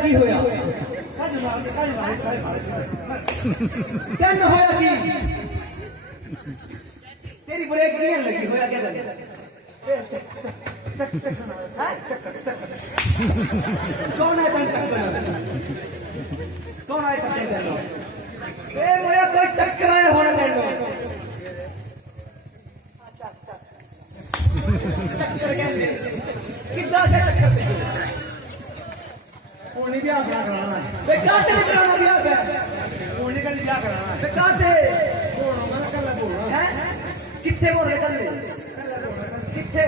की होया होया की तेरी ब्रेक नहीं लगी होया क्या कौन है कौन है ए मोया कोई चक्कर आया होना तेरे चक्कर कितना चक्कर कोणी भी आखना कराना है बेकाते कराना भी आके कोणी का क्या कराना है बेकाते बोलो मैं कल बोलो हैं कितने बोल रहे कल कितने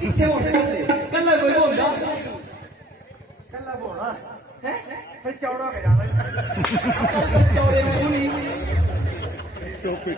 कितने बोल रहे कल कोई बोलदा कल बोलना हैं फिर चौड़ा के जाना चौड़े में नहीं टोपी